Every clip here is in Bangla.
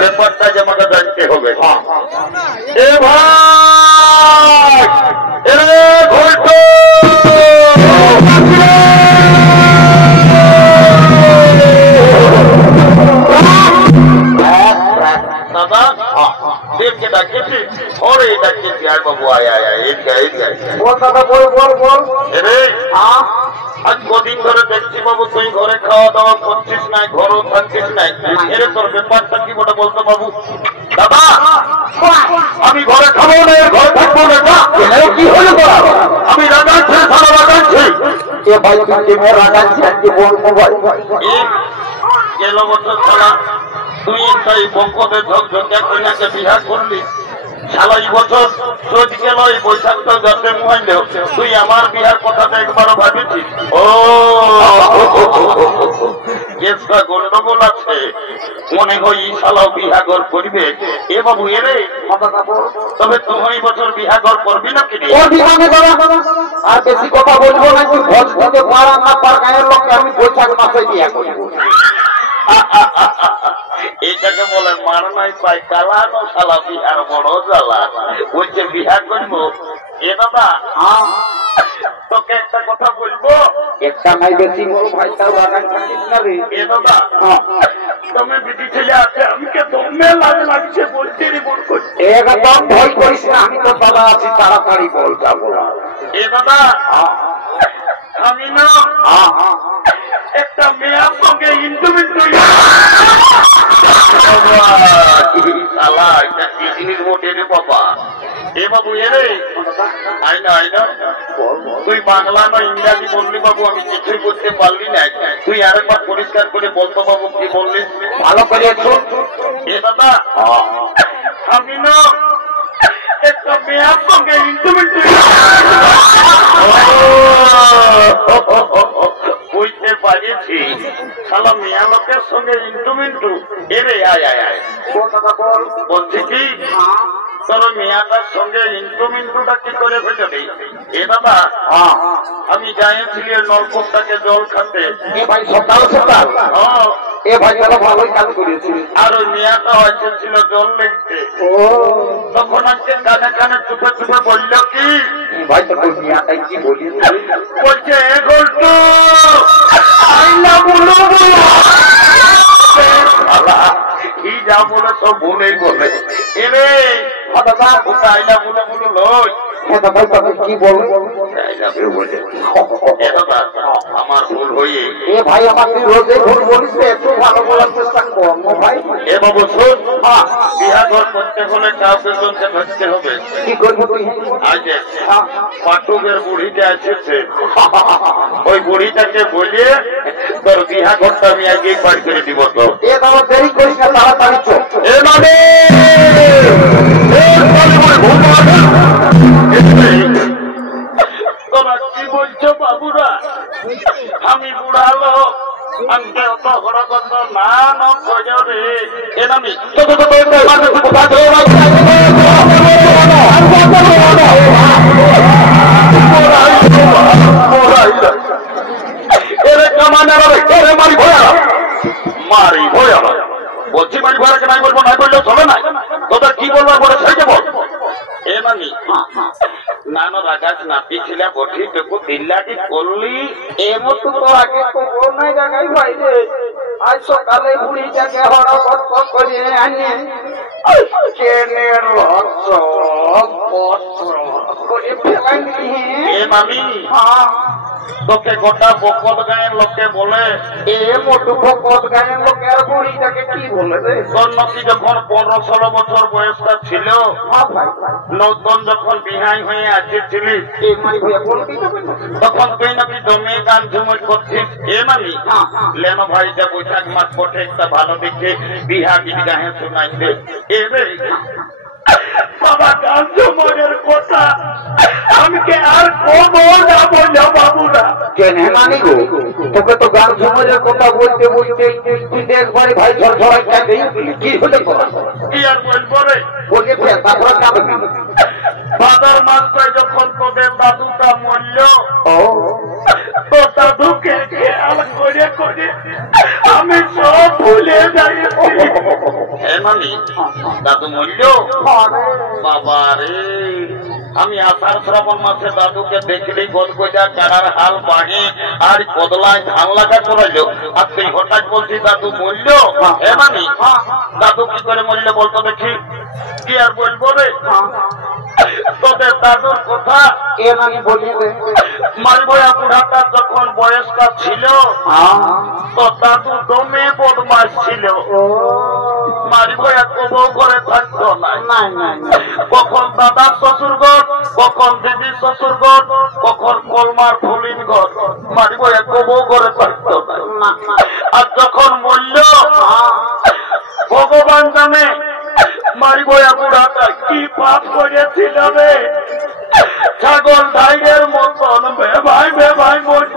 ব্যাপারটা যে আমাকে জানতে হবে। এ ভাই এ ঘোলটো দাদা দেবকে ডাকিয়েছি ওরে ডাকিয়েছি আর বাবু আয় আয় আয় বল দাদা বল বল বল রে আজ কদিন ধরে দেখছি বাবু তুই ঘরে খাওয়া দাওয়া করছিস না ঘরও থাকছিস না এরে তোর ব্যাপারটা কি বলে বলতো বাবু। দাদা আমি ঘরে খাবো না ঘরে থাকবো না কি হলো আমি রাগাচ্ছি সারা রাগাচ্ছি এ ভাই রাগাচ্ছি আজকে বলবো ভাই গেল বছর ছাড়া তুই তাই বঙ্গদের ঝকঝকে কন্যাকে বিহার করলি শালা এই বছর চোখ গেল এই বৈশাখটা যাতে মোহাইলেও তুই আমার বিহার কথাটা একবারও ভাবেছিস। ও কেসটা গন্ডগোল আছে মনে হয় এই শালাও বিহাগর করবে এ বাবু এরে তবে তুমি এই বছর বিহাগর করবি না কি আর বেশি কথা বলবো না তুই ভোজ দিতে পার না পার গায়ের লোককে আমি বৈশাখ মাসে বিয়া করবো এটাকে বলে মার নাই পাই কালানো শালা বিহার বড় জ্বালা বলছে বিহার করবো। এ দাদা তোকে একটা কথা বলবো একটা নাই বেশি বড় ভাই তাও রাগান থাকিস না রে। এ দাদা তুমি বিটি ছেলে আছে আমাকে দমে লাগছে বলছি রে বল করছি একদম ভয় করিস না আমি তো দাদা আছি তাড়াতাড়ি বল যাবো। এ দাদা আমি না একটা মেয়ের সঙ্গে ইন্টুমিন্ট জিনিস মোটে রে বাবা এ বাবু এরে আইনা আইনা তুই বাংলা না ইংরাজি বললি বাবু আমি কিছুই করতে পারলি না তুই আরেকবার পরিষ্কার করে বলতো বাবু কি বললি ভালো করে এ দাদা আমি না একটা মেয়ের সঙ্গে ইন্টুমিন্ট বুঝতে পারিছি শালা মিয়া লোকের সঙ্গে ইন্টুমিন্টু এরে আয় আয় আয় বলছি কি তোর মিয়াটার সঙ্গে ইন্টুমিন্টুটা কি করে ফেটে এ বাবা আমি যাইছিলি নলকূপটাকে জল খাতে এ ভাই সকাল সকাল এ ভাই তারা ভালোই কাজ করেছি আর ওই মিয়াটা হয়তো ছিল জল লেগতে তখন আজকে কানে কানে চুপে চুপে বলল কি ভাই তোর মিয়াটাই কি বলি বলছে এ গল্টু কি যা বলে তো ভুলেই বলে এরে আইলা বলে বলো লই কি বল আমার ভুল হয়ে এ ভাই আমার তুই রোজে ভুল বলিস একটু ভালো বলার চেষ্টা কর ভাই এ বাবু শোন বিয়া ঘর করতে হলে কাউকে জনকে ধরতে হবে কি করবো তুই আজ পাঠকের বুড়িটা এসেছে ওই বুড়িটাকে বলিয়ে তোর বিহা ঘরটা আমি আগেই পার করে দিব তো এ বাবা দেরি করিস না তাড়াতাড়ি চল এ মানে তোরা কি বলছো বাবুরা আমি বুড়ালো আমাকে অত হরগত না রে এনামি মারি ভয়া বলছি মারি ভয়াকে নাই বলবো নাই বললেও চলে না তোদের কি বলবার বলে সেই বল এ মানি না না রাগাস না পিছিলা বঠি দেখো দিল্লাটি করলি এমন তো আগে তো বল নাই জায়গায় ভাই রে আজ সকালে বুড়িটাকে হরকত করে আনিয়ে কেনে রস করে ফেলাইনি এ মামি তোকে গোটা বকত গায়ের লোকে বলে এ মোটু বকত গায়ের লোকের বুড়িটাকে কি বলে রে তোর নাকি যখন 15-16 বছর বয়সটা ছিল নতুন যখন বিহাই হয়ে আসছিলি তখন তুই নাকি দমে গান ঝুমুর করছিস এ মানি লেনো ভাইটা বৈশাখ মাস পথে একটা ভালো দেখে বিহা গীত গাহে শোনাইছে এবে বাবা গান ঝুমুরের কথা আমাকে আর কবো না বললো বাবুরা কেন মানি গো তোকে তো গান ঝুমুরের কথা বলতে বলতে তুই দেখবারে ভাই ঝরঝরাই কাঁদে কি হলো কি আর বলবো রে বলে তারপরে কাঁদবি ভাদর মাসটায় যখন তোদের দাদুটা মরল তো দাদুকে খেয়াল করে করে আমি সব ভুলে যাই মানি দাদু মূল্য বাবা রে আমি আষাঢ় শ্রাবণ মাসে দাদুকে দেখলেই বোধ কইরা চারার হাল বাহি আর বদলায় ধান লাগা করাইলো আর তুই হঠাৎ বলছি দাদু মূল্য মানি দাদু কি করে মূল্য বলতো দেখি কি আর বলবো রে তোদের দাদুর কথা আমি বলি মারবয়া বুড়াটা যখন বয়স্কা ছিল তো দাদু দমে বদমাস ছিল মারবয়া কবু করে থাকতো না কখন দাদার শ্বশুরগড় কখন দিদির শ্বশুরগড় কখন কলমার ফুলিন ঘর মারবয়া কবু করে থাকতো না আর যখন মূল্য ভগবান জানে মারিবয়া বুড়াটা কি পাপ করেছিল রে ছাগল ধাইয়ের মতন বেভাই বেভাই মরল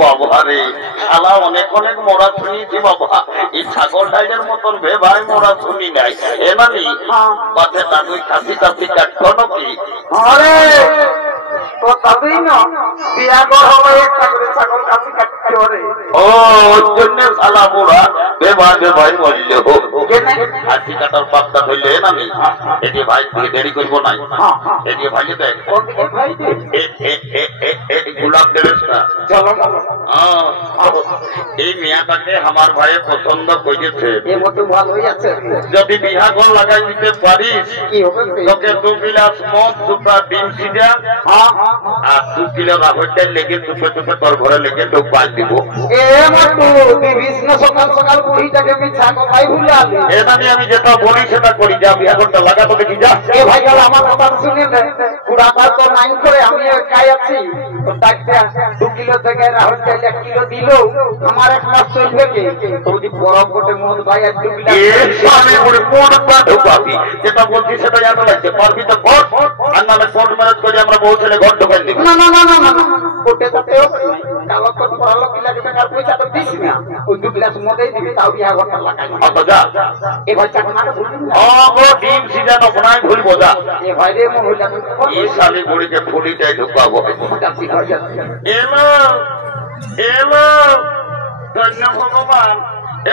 বাবা রে শালা অনেক অনেক মরা শুনিয়েছি বাবা এই ছাগল ধাইয়ের মতন বেভাই মরা শুনি নাই এ নানি বাসে দাদুই খাসি টাসি কাটতো নাকি আরে তো দাদুই না বিয়া কর হবে একটা করে ছাগল কাছে কাটতে পারে ও ওর জন্য শালা বুড়া বেভাই বেভাই মরল হাসি কাটার পাত্তা ধরলে নামি এটি ভাই দেরি করবো নাই এটি ভাই দেখ গোলাপ দেবেশটা এই মেয়াটাকে আমার ভাইয়ে পছন্দ করেছে যদি বিহাগন লাগাই দিতে পারিস তোকে 2 গিলাস মদ 2টা ডিম সিজা আর 2 কিলো রাবড়টা লেগে চুপে চুপে তোর ঘরে লেগে ঢোক বাঁধ দিব সকাল সকাল বুড়িটাকে মিথ্যা কথাই ভুলে আমি যেটা বলি সেটা করি যা বিহাগনটা লাগাতো দেখি যা ভাই আমার কথা শুনে পুরাটা তো নাই করে আমি খাই আছি 2 কিলো থেকে রাহুল 1 কিলো দিল আমার 1 মাস চলবে কি যদি বরফ গোটে মদ ভাই আর 2 ঢুকাবি যেটা বলছি সেটা জানা লাগছে পারবি তো কর আর নামে কোর্ট ম্যারেজ করে আমরা বহু ছেলে ঘর ঢোকাই দিব না না না না না কোর্টে তাতেও কালো কোট পড়ালো কি লাগে টাকার পয়সা তো দিস না ওই 2 গ্লাস মদেই দিবি তাও বিয়া ঘরটা লাগাই আচ্ছা যা এ ভাই চাকর না ভুলবি না গো ডিম সিজানো কোনায় ভুলবো যা এ ভাই রে মন হইলা এই শালি বুড়িকে ফুলিটাই ঢুকাবো এলো এলো ধন্য ভগবান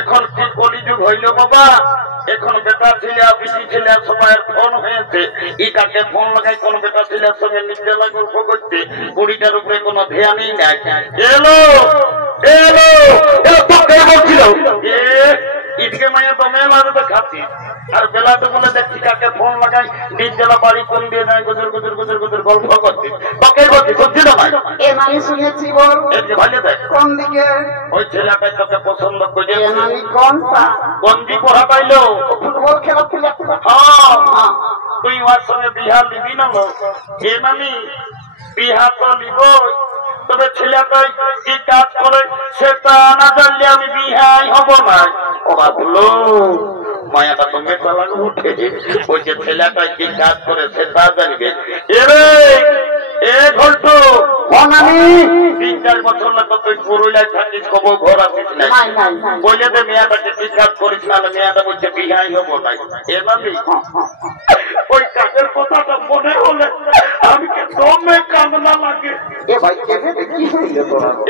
এখন কি কলিযুগ হইল বাবা এখন বেটা ছেলে পিসি ছেলে সবাইয়ের ফোন হয়েছে ই কাকে ফোন লাগাই কোন বেটা ছেলের সঙ্গে নিজেলা গল্প করতে বুড়িটার উপরে কোনো ধ্যানই নাই এলো এলো এলো তো কে বলছিল ইটকে মায়া তো মেয়ে মাঝে খাচ্ছি আর বেলাতে বলে দেখছি কাকে ফোন লাগাই নিজেলা বাড়ি কোন দিয়ে যায় গুজর গুজর গুজর গুজর গল্প করছি তোকে বলছি বুঝছি না ভাই এ মানে শুনেছি বল এই যে ভালো দেখ কোন দিকে ওই ছেলেটাই তোকে পছন্দ করে এ মানে কোনটা গঞ্জি পড়া পাইলো ফুটবল খেলা খেলা তুই ওর সঙ্গে বিহার নিবি না এ মানে বিহার তো নিব তবে ছেলেটাই কি কাজ করে সেটা না জানলে আমি বিহাই হব না ওরা বললো মায়াটা তো মেটা লাগু উঠে ওই যে ছেলেটাই কি কাজ করে সেটা জানবে এরে এ ঘন্টু আমি 3-4 বছর না তো তুই পুরুলিয়ায় থাকিস কবো ঘর আসিস না বলে দে মেয়াটাকে কি কাজ করিস না মেয়াটা বলছে বিহাই হবো না এ নামি ওই কাজের কথাটা মনে হলে আমি দমে কান্না লাগে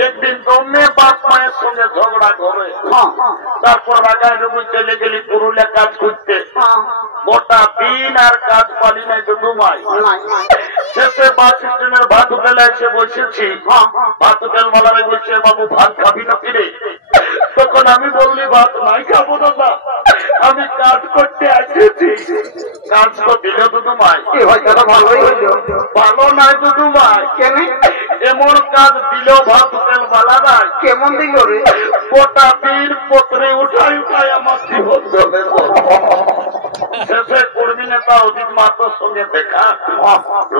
একদিন দমে বাপ মায়ের সঙ্গে ঝগড়া করে তারপর রাগায় রুবু চলে গেলি পুরুলিয়া কাজ করতে গোটা দিন আর কাজ পালি নাই তো ঘুমাই শেষে বাস স্ট্যান্ডের ভাত হোটেলে এসে বসেছি ভাত হোটেল মালারে বলছে বাবু ভাত খাবি না কিরে তখন আমি বললি ভাত নাই খাবো দাদা আমি কাজ করতে আসেছি কাজ তো দিল দুদুমাই ভালো নাই দুদুমাই কেন এমন কাজ দিল ভাত হোটেল মালারাই কেমন দিল রে গোটা দিন পত্রে উঠাই উঠাই আমার জীবন চলে শেষে কর্মী নেতা অজিত মাহাতোর সঙ্গে দেখা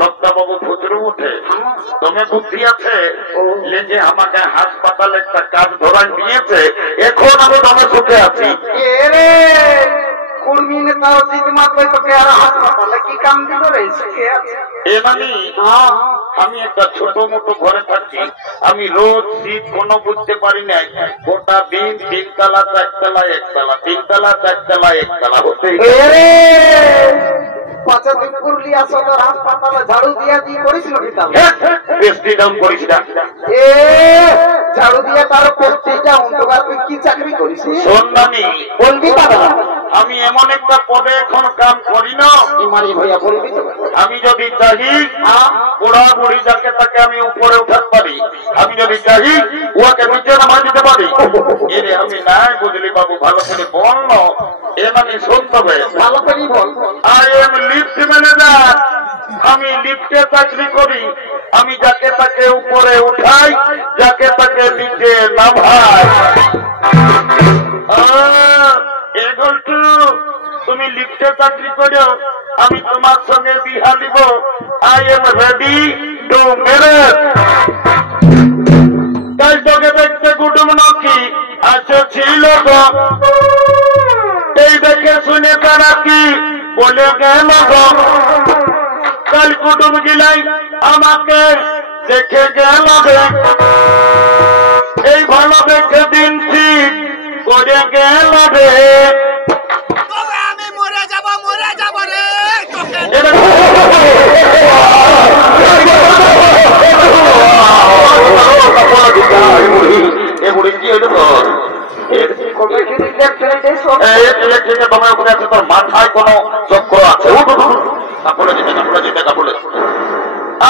লক্ষ্মা বাবু ফুচরু উঠে তুমি বুদ্ধি আছে যে আমাকে হাসপাতালে একটা কাজ ধরাই দিয়েছে এখন আমি দমে সুখে আছি কর্মী নেতা অজিত মাহাতো তোকে আর হাসপাতালে কি কাম দিল রে এ মানে আমি একটা ছোট মোটো ঘরে থাকি আমি রোজ শীত কোনো বুঝতে পারি না গোটা দিন 3 তলা 4 তলা 1 তলা 3 তলা 4 তলা 1 তলা হতে পাঁচে দিন পুরুলিয়া সদর হাসপাতালে ঝাড়ু দিয়ে করেছিল কি তাহলে? পেস্টি ডাউন করিস না। এ ঝাড়ু দিয়ে তার পেস্টি ডাউন তো তুই কি চাকরি করিস? সন্ধানী বলবি দাদা, আমি এমন একটা পদে এখন কাম করি না। ইমারি ভাইয়া বলবি তো? আমি যদি চাহি বুড়া বুড়ি যাকে তাকে আমি উপরে উঠাতে পারি, আমি যদি চাহি ওকে নিচে নামাই দিতে পারি। এরে আমি নাই বুঝলি বাবু, ভালো করে বল না, এ মানে শুনতে হবে। ভালো করে বল। আই এম লিফট ম্যানেজার, আমি লিফটে চাকরি করি। আমি যাকে তাকে উপরে উঠাই, যাকে তাকে নিচে নামাই। এগোলটু, তুমি লিফটে চাকরি করো, আমি তোমার সঙ্গে বিহা দিব। I am ready to marriage. কাল তোকে দেখতে কুটুম নাকি আছে ছিল গো, এই দেখে শুনে তারা কি বলে গেল গো। কাল কুটুম গিলাই আমাকে দেখে গেল রে, এই ভালো দেখে দিন ঠিক করে গেল রে। আমি মরে যাব রে। মাথায় কোন চক্র আছে?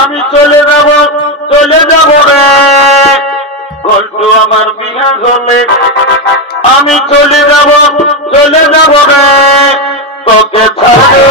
আমি চলে যাব রে, গল্প আমার বিহা হলে আমি চলে যাব রে, তোকে ছাড়ে